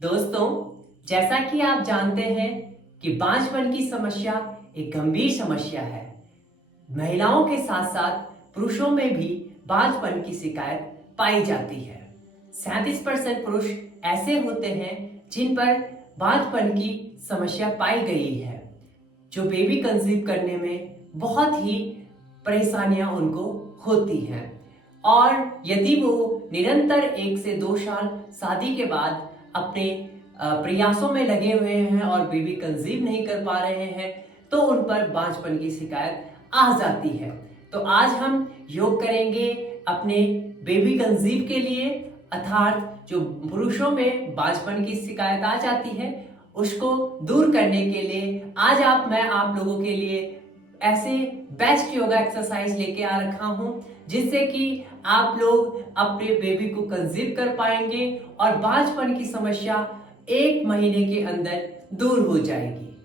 दोस्तों, जैसा कि आप जानते हैं कि बांझपन की समस्या एक गंभीर समस्या है। महिलाओं के साथ साथ पुरुषों में भी बांझपन की शिकायत पाई जाती है। 37% पुरुष ऐसे होते हैं जिन पर बांझपन की समस्या पाई गई है, जो बेबी कंसीव करने में बहुत ही परेशानियां उनको होती हैं। और यदि वो निरंतर 1 से 2 साल शादी के बाद अपने प्रयासों में लगे हुए हैं और बेबी कंसीव नहीं कर पा रहे हैं, तो उन पर बांझपन की शिकायत आ जाती है। तो आज हम योग करेंगे अपने बेबी कंसीव के लिए, अर्थात जो पुरुषों में बांझपन की शिकायत आ जाती है उसको दूर करने के लिए आज मैं आप लोगों के लिए ऐसे बेस्ट योगा एक्सरसाइज लेके आ रखा हूं, जिससे कि आप लोग अपने बेबी को कंसीव कर पाएंगे और बांझपन की समस्या 1 महीने के अंदर दूर हो जाएगी।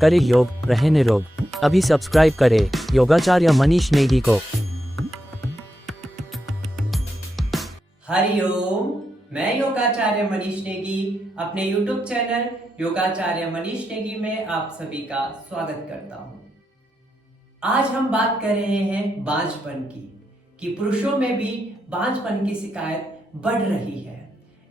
करे योग, रहे निरोग। अभी सब्सक्राइब करें योगाचार्य मनीष नेगी को। हरिओम, मैं योगाचार्य मनीष नेगी अपने YouTube चैनल योगाचार्य मनीष नेगी में आप सभी का स्वागत करता हूं। आज हम बात कर रहे हैं बांझपन की, कि पुरुषों में भी बांझपन की शिकायत बढ़ रही है।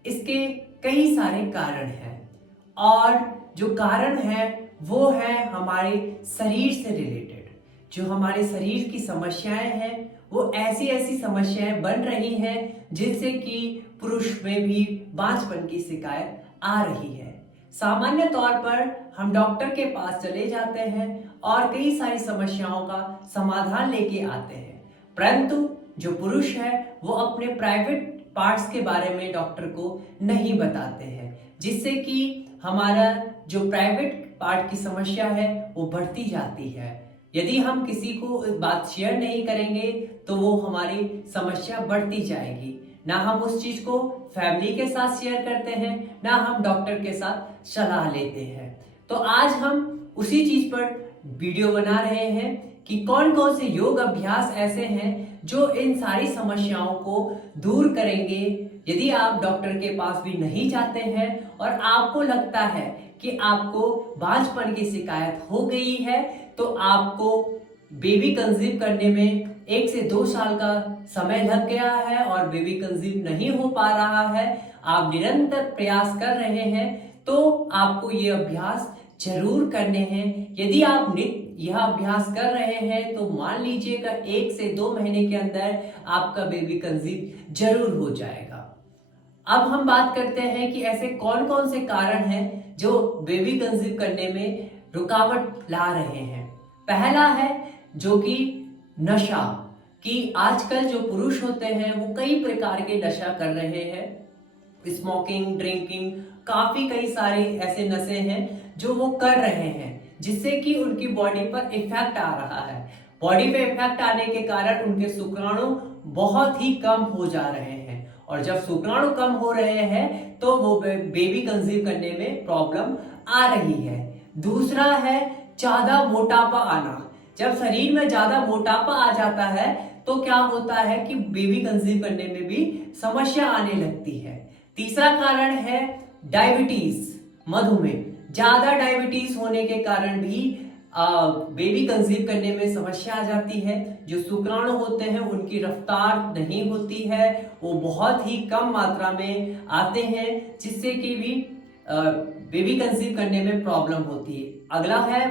इसके कई सारे कारण हैं और जो कारण है वो है हमारे शरीर से रिलेटेड। जो हमारे शरीर की समस्याएं हैं वो ऐसी ऐसी समस्याएं बन रही हैं जिनसे कि पुरुष में भी बांझपन की शिकायत आ रही है। सामान्य तौर पर हम डॉक्टर के पास चले जाते हैं और कई सारी समस्याओं का समाधान लेके आते हैं, परंतु जो पुरुष है वो अपने प्राइवेट पार्ट्स के बारे में डॉक्टर को नहीं बताते हैं, जिससे कि हमारा जो प्राइवेट पार्ट की समस्या है वो बढ़ती जाती है। यदि हम किसी को बात शेयर नहीं करेंगे तो वो हमारी समस्या बढ़ती जाएगी। ना हम उस चीज को फैमिली के साथ शेयर करते हैं, ना हम डॉक्टर के साथ सलाह लेते हैं। तो आज हम उसी चीज पर वीडियो बना रहे हैं कि कौन कौन से योग अभ्यास ऐसे हैं जो इन सारी समस्याओं को दूर करेंगे। यदि आप डॉक्टर के पास भी नहीं जाते हैं और आपको लगता है कि आपको बांझपन की शिकायत हो गई है, तो आपको बेबी कंसीव करने में 1 से 2 साल का समय लग गया है और बेबी कंसीव नहीं हो पा रहा है, आप निरंतर प्रयास कर रहे हैं, तो आपको ये अभ्यास जरूर करने हैं। यदि आप यह अभ्यास कर रहे हैं तो मान लीजिएगा 1 से 2 महीने के अंदर आपका बेबी कंसीव जरूर हो जाएगा। अब हम बात करते हैं कि ऐसे कौन कौन से कारण हैं जो बेबी कंसीव करने में रुकावट ला रहे हैं। पहला है जो कि नशा, कि आजकल जो पुरुष होते हैं वो कई प्रकार के नशा कर रहे हैं। स्मोकिंग, ड्रिंकिंग, काफी कई सारे ऐसे नशे हैं जो वो कर रहे हैं, जिससे कि उनकी बॉडी पर इफेक्ट आ रहा है। बॉडी पे इफेक्ट आने के कारण उनके शुक्राणु बहुत ही कम हो जा रहे हैं, और जब शुक्राणु कम हो रहे हैं तो वो बेबी कंसीव करने में प्रॉब्लम आ रही है। दूसरा है ज्यादा मोटापा आना। जब शरीर में ज्यादा मोटापा आ जाता है तो क्या होता है कि बेबी कंसीव करने में भी समस्या आने लगती है। तीसरा कारण है डायबिटीज, मधुमेह। ज्यादा डायबिटीज होने के कारण भी बेबी कंसीव करने में समस्या आ जाती है। जो शुक्राणु होते हैं उनकी रफ्तार नहीं होती है, वो बहुत ही कम मात्रा में आते हैं, जिससे कि भी बेबी कंसीव करने में प्रॉब्लम होती है। अगला है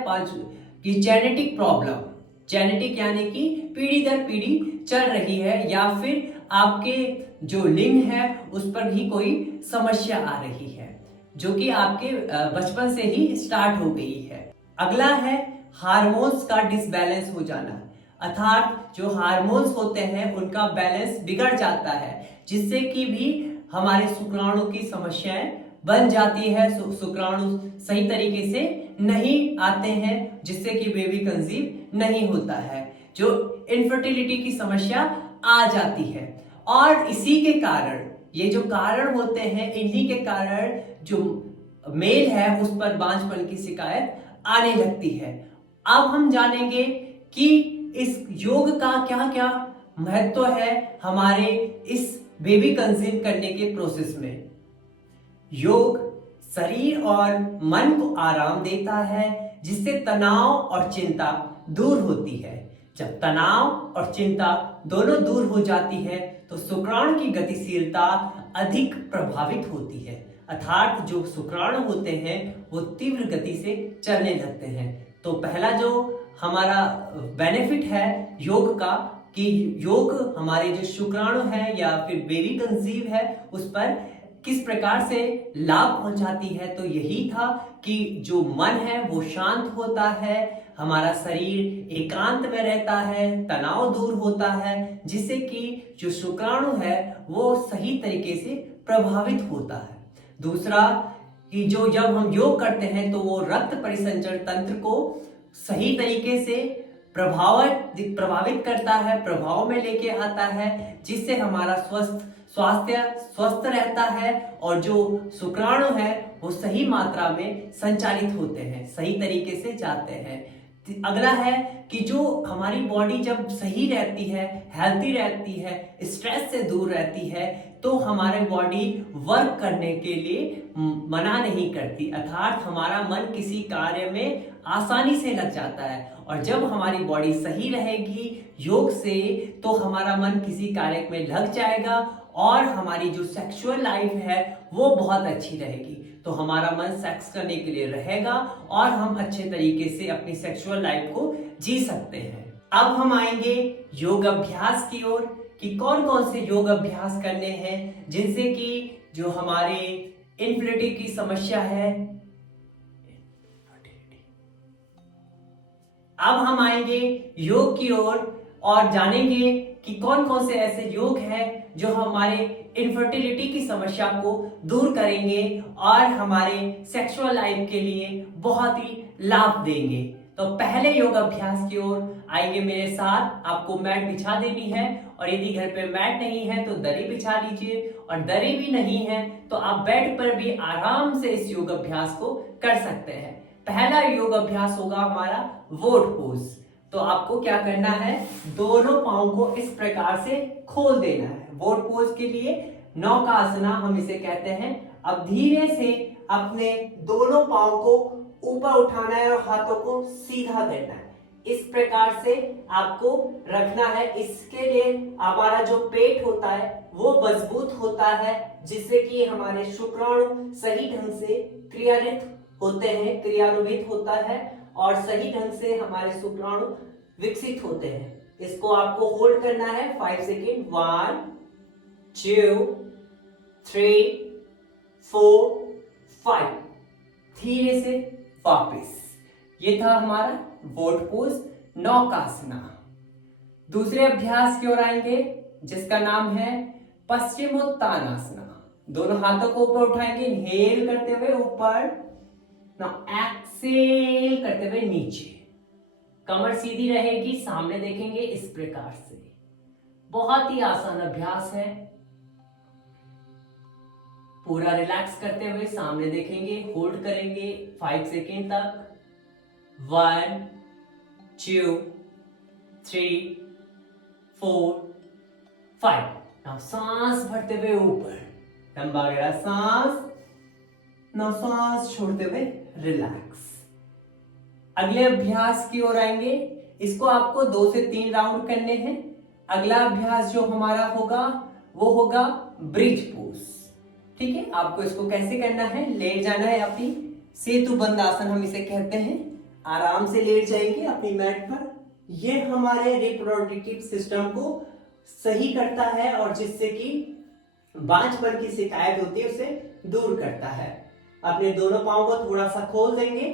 कि जेनेटिक प्रॉब्लम। जेनेटिक यानी कि पीढ़ी दर पीढ़ी चल रही है, या फिर आपके जो लिंग है उस पर भी कोई समस्या आ रही है, जो कि आपके बचपन से ही स्टार्ट हो गई है। अगला है हार्मोन्स का डिसबैलेंस हो जाना, अर्थात जो हार्मोन्स होते हैं उनका बैलेंस बिगड़ जाता है, जिससे कि भी हमारे शुक्राणु की समस्याएं बन जाती है। शुक्राणु सही तरीके से नहीं आते हैं, जिससे कि बेबी कंसीव नहीं होता है, जो इनफर्टिलिटी की समस्या आ जाती है। और इसी के कारण, ये जो कारण होते हैं, इन्हीं के कारण जो मेल है उस पर बांझपन की शिकायत आने लगती है। अब हम जानेंगे कि इस योग का क्या क्या महत्व है हमारे इस बेबी कंसीव करने के प्रोसेस में। योग शरीर और मन को आराम देता है, जिससे तनाव और चिंता दूर होती है। जब तनाव और चिंता दोनों दूर हो जाती है तो शुक्राणु की गतिशीलता अधिक प्रभावित होती है, अर्थात जो शुक्राणु होते हैं वो तीव्र गति से चलने लगते हैं। तो पहला जो हमारा बेनिफिट है योग का कि योग हमारे जो शुक्राणु है या फिर बेबी कंसीव है उस पर किस प्रकार से लाभ पहुंचाती है, तो यही था कि जो मन है वो शांत होता है, हमारा शरीर एकांत में रहता है, तनाव दूर होता है, जिससे कि जो शुक्राणु है वो सही तरीके से प्रभावित होता है। दूसरा कि जो जब हम योग करते हैं तो वो रक्त परिसंचरण तंत्र को सही तरीके से प्रभावित करता है, प्रभाव में लेके आता है, जिससे हमारा स्वास्थ्य स्वस्थ रहता है और जो शुक्राणु है वो सही मात्रा में संचालित होते हैं, सही तरीके से जाते हैं। अगला है कि जो हमारी बॉडी जब सही रहती है, हेल्थी रहती है, स्ट्रेस से दूर रहती है, तो हमारे बॉडी वर्क करने के लिए मना नहीं करती, अर्थात हमारा मन किसी कार्य में आसानी से लग जाता है। और जब हमारी बॉडी सही रहेगी योग से तो हमारा मन किसी कार्य में लग जाएगा और हमारी जो सेक्सुअल लाइफ है वो बहुत अच्छी रहेगी। तो हमारा मन सेक्स करने के लिए रहेगा और हम अच्छे तरीके से अपनी सेक्सुअल लाइफ को जी सकते हैं। अब हम आएंगे योग अभ्यास की ओर कि कौन कौन से योग अभ्यास करने हैं जिनसे कि जो हमारे इनफर्टिलिटी की समस्या है। अब हम आएंगे योग की ओर और जानेंगे कि कौन कौन से ऐसे योग हैं जो हमारे इनफर्टिलिटी की समस्या को दूर करेंगे और हमारे सेक्सुअल लाइफ के लिए बहुत ही लाभ देंगे। तो पहले योग अभ्यास की ओर आएंगे मेरे साथ। आपको मैट बिछा देनी है और यदि घर पे मैट नहीं है तो दरी बिछा लीजिए, और दरी भी नहीं है तो आप बेड पर भी आराम से इस योग अभ्यास को कर सकते हैं। पहला योग अभ्यास होगा हमारा वोट पोज। तो आपको क्या करना है, दोनों पांव को इस प्रकार से खोल देना है। वोट पोज के लिए नौकासना हम इसे कहते हैं। अब धीरे से अपने दोनों पांव को ऊपर उठाना है और हाथों को सीधा करना है। इस प्रकार से आपको रखना है। इसके लिए हमारा जो पेट होता है वो मजबूत होता है, जिससे कि हमारे शुक्राणु सही ढंग से क्रियान्वित होता है और सही ढंग से हमारे शुक्राणु विकसित होते हैं। इसको आपको होल्ड करना है 5 सेकेंड। 1 2 3 4 5। धीरे से वापस। ये था हमारा वोट पोज नौकासना। दूसरे अभ्यास की ओर आएंगे जिसका नाम है पश्चिमोत्तानासना। दोनों हाथों को ऊपर उठाएंगे, इनहेल करते हुए ऊपर, एक्सेल करते हुए नीचे। कमर सीधी रहेगी, सामने देखेंगे इस प्रकार से। बहुत ही आसान अभ्यास है। पूरा रिलैक्स करते हुए सामने देखेंगे, होल्ड करेंगे 5 सेकेंड तक। 1 2 3 4 5। नाउ सांस भरते हुए ऊपर, लंबा गहरा सांस। नाउ सांस छोड़ते हुए रिलैक्स। अगले अभ्यास की ओर आएंगे। इसको आपको 2 से 3 राउंड करने हैं। अगला अभ्यास जो हमारा होगा वो होगा ब्रिज पोज। ठीक है, आपको इसको कैसे करना है, लेट जाना है अपनी सेतु बंद आसन हम इसे कहते हैं। आराम से लेट जाएंगे अपनी मैट पर। ये हमारे रिप्रोडक्टिव सिस्टम को सही करता है और जिससे कि बांझपन की शिकायत होती है उसे दूर करता है। अपने दोनों पांव को थोड़ा सा खोल देंगे,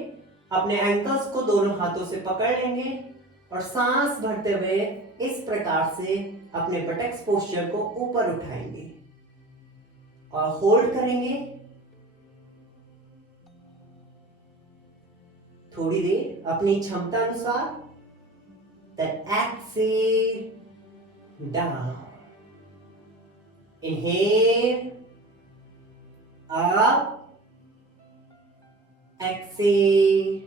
अपने एंकल्स को दोनों हाथों से पकड़ लेंगे और सांस भरते हुए इस प्रकार से अपने बटक्स पोस्चर को ऊपर उठाएंगे और होल्ड करेंगे थोड़ी देर अपनी क्षमता अनुसार। Then exhale down. Inhale up. Exhale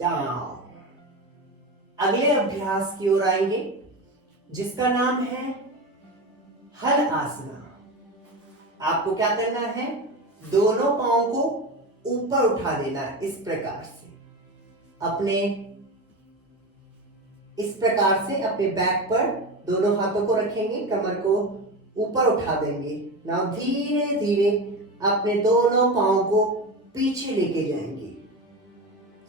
down. अगले अभ्यास की ओर आएंगे जिसका नाम है हल आसना। आपको क्या करना है, दोनों पांव को ऊपर उठा देना है इस प्रकार से, इस प्रकार से अपने बैक पर दोनों हाथों को रखेंगे, कमर को ऊपर उठा देंगे। नाउ धीरे धीरे अपने दोनों पांव को पीछे लेके जाएंगे,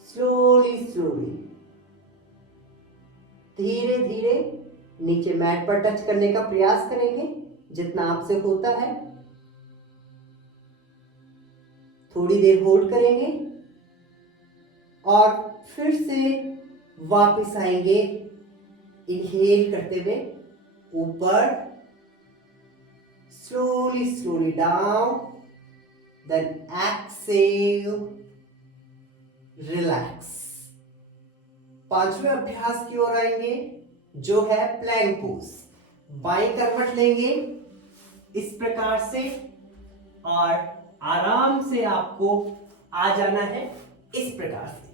स्लोली स्लोली, धीरे धीरे नीचे मैट पर टच करने का प्रयास करेंगे जितना आपसे होता है। थोड़ी देर होल्ड करेंगे और फिर से वापस आएंगे, इनहेल करते हुए ऊपर, slowly slowly down, then exhale, relax. पांचवें अभ्यास की ओर आएंगे जो है प्लैंक पोज। बाएं करवट लेंगे इस प्रकार से और आराम से आपको आ जाना है इस प्रकार से।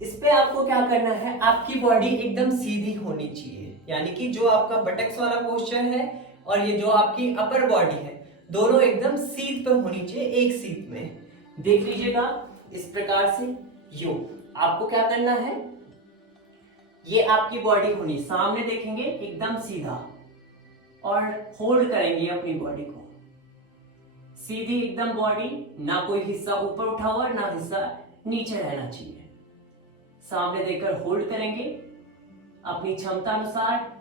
इस पे आपको क्या करना है, आपकी बॉडी एकदम सीधी होनी चाहिए, यानी कि जो आपका बटक्स वाला पोस्चर है और ये जो आपकी अपर बॉडी है दोनों एकदम सीध पे होनी चाहिए, एक सीध में। देख लीजिएगा इस प्रकार से। आपको क्या करना है, ये आपकी बॉडी होनी, सामने देखेंगे एकदम सीधा और होल्ड करेंगे अपनी बॉडी को, सीधी एकदम बॉडी, ना कोई हिस्सा ऊपर उठा हुआ ना हिस्सा नीचे रहना चाहिए। सामने देखकर होल्ड करेंगे अपनी क्षमता अनुसार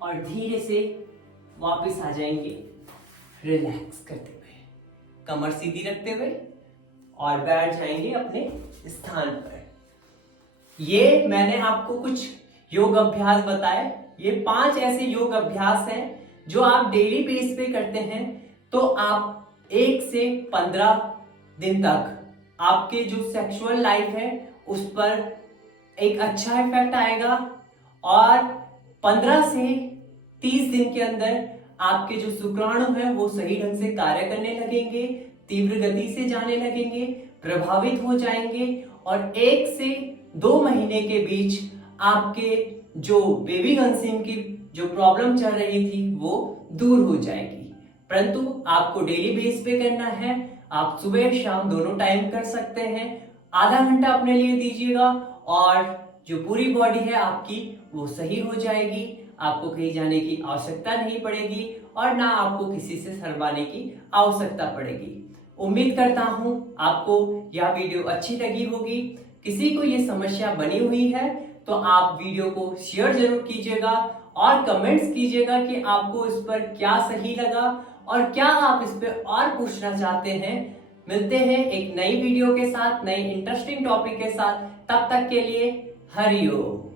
और धीरे से वापस आ जाएंगे रिलैक्स करते हुए, कमर सीधी रखते हुए और बैठ जाएंगे अपने स्थान पर। ये मैंने आपको कुछ योग अभ्यास बताए। ये 5 ऐसे योग अभ्यास हैं जो आप डेली बेस पे करते हैं तो आप 1 से 15 दिन तक आपके जो सेक्सुअल लाइफ है उस पर एक अच्छा इफेक्ट आएगा और 15 से 30 दिन के अंदर आपके जो शुक्राणु है वो सही ढंग से कार्य करने लगेंगे, तीव्र गति से जाने लगेंगे, प्रभावित हो जाएंगे और 1 से 2 महीने के बीच आपके जो बेबी कंसीम की जो प्रॉब्लम चल रही थी वो दूर हो जाएगी। परंतु आपको डेली बेस पे करना है। आप सुबह शाम दोनों टाइम कर सकते हैं। आधा घंटा अपने लिए दीजिएगा और जो पूरी बॉडी है आपकी वो सही हो जाएगी। आपको कहीं जाने की आवश्यकता नहीं पड़ेगी और ना आपको किसी से शर्माने की आवश्यकता पड़ेगी। उम्मीद करता हूं आपको यह वीडियो अच्छी लगी होगी। किसी को ये समस्या बनी हुई है तो आप वीडियो को शेयर जरूर कीजिएगा और कमेंट्स कीजिएगा कि आपको इस पर क्या सही लगा और क्या आप इस पर और पूछना चाहते हैं। मिलते हैं एक नई वीडियो के साथ, नई इंटरेस्टिंग टॉपिक के साथ। तब तक के लिए हरि ओम।